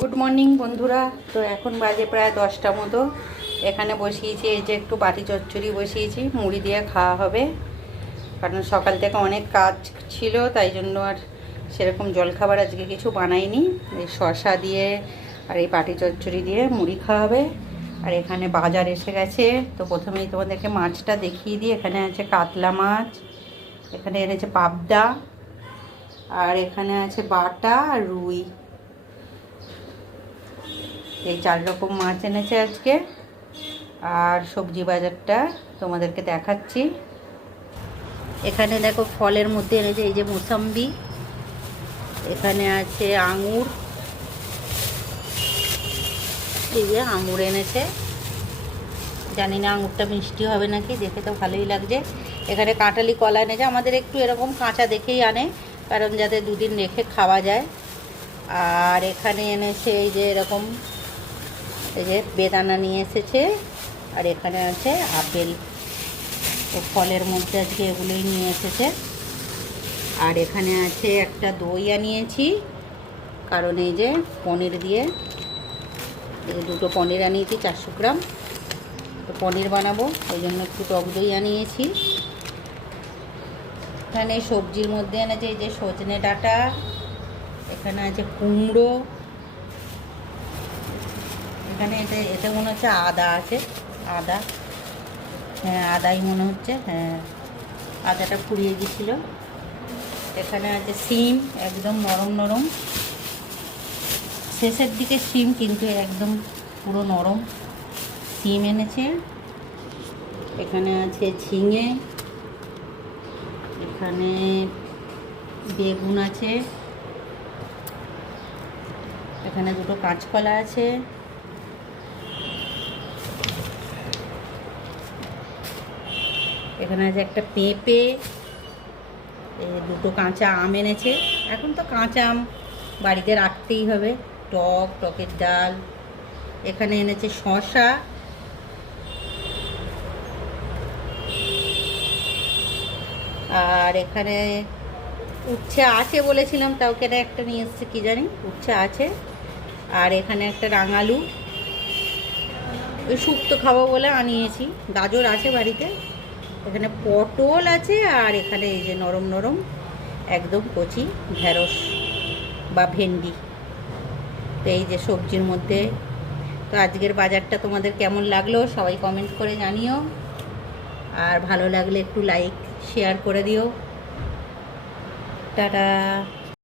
Good morning বন্ধুরা। তো এখন বাজে প্রায় 10টা মতো। এখানে বসিয়েছি, এই যে একটু বাটি চচ্চড়ি বসিয়েছি, মুড়ি দিয়ে খাওয়া হবে। কারণ সকাল থেকে অনেক কাজ ছিল, তাই জন্য আর সেরকম জলখাবার আজকে কিছু বানাইনি। এই শসা দিয়ে আর এই বাটি চচ্চড়ি দিয়ে মুড়ি খাওয়া হবে। আর এখানে বাজার এসে গেছে, তো প্রথমেই তোমাদেরকে মাছটা দেখিয়ে দিই। এখানে আছে কাতলা মাছ, এখানে এনেছে পাবদা, আর এখানে আছে বাটা আর রুই। এই 4 রকম মাছ এনেছে আজকে। আর সবজি বাজারটা তোমাদেরকে দেখাচ্ছি। এখানে দেখো ফলের মধ্যে এনেছে এই যে মোসাম্বি, এখানে আছে আঙুর, এই যে আঙুর এনেছে। জানি না আঙুরটা মিষ্টি হবে নাকি, দেখে তো ভালোই লাগছে। এখানে কাঁঠালি কলা এনেছে, আমাদের একটু এরকম কাঁচা দেখেই আনে, কারণ যাতে দুদিন রেখে খাওয়া যায়। আর এখানে এনেছে এই যে এরকম, এই যে বেদানা নিয়ে এসেছে। আর এখানে আছে আপেল। তো ফলের মধ্যে আজকে এগুলোই নিয়ে এসেছে। আর এখানে আছে একটা দই আনিয়েছি, কারণ এই যে পনির দিয়ে, এই যে 2টো পনির আনিয়েছি 400 গ্রাম। তো পনির বানাবো, ওই জন্য একটু টক দই আনিয়েছি। এখানে সবজির মধ্যে এনেছে এই যে সজনে ডাঁটা, এখানে আছে কুমড়ো, এখানে এতে মনে হচ্ছে আদা আছে, আদা, হ্যাঁ আদাই মনে হচ্ছে, হ্যাঁ আদাটা পুড়িয়ে গেছিলো। এখানে আছে শিম, একদম নরম নরম, শেষের দিকে শিম কিন্তু একদম পুরো নরম শিম এনেছে। এখানে আছে ঝিঙে, এখানে বেগুন আছে, এখানে 2টো কাঁচকলা আছে, এখানে আছে একটা পেঁপে, এই 2টো কাঁচা আম এনেছে। এখন তো কাঁচা আম বাড়িতে রাখতেই হবে, টকের ডাল। এখানে এনেছে শসা, আর এখানে উচ্ছে আছে বলেছিলাম, তাও কেটে একটা নিয়ে এসছে, কী জানি উচ্ছে আছে। আর এখানে একটা রাঙালু, ওই শুক্তো খাবো বলে আনিয়েছি। গাজর আছে বাড়িতে, এখানে পটল আছে, আর এখানে এই যে নরম নরম একদম কচি ঢেঁড়স বা ভেন্ডি। তো এই যে সবজির মধ্যে। তো আজকের বাজারটা তোমাদের কেমন লাগলো সবাই কমেন্ট করে জানিও, আর ভালো লাগলে একটু লাইক শেয়ার করে দিও। টাটা।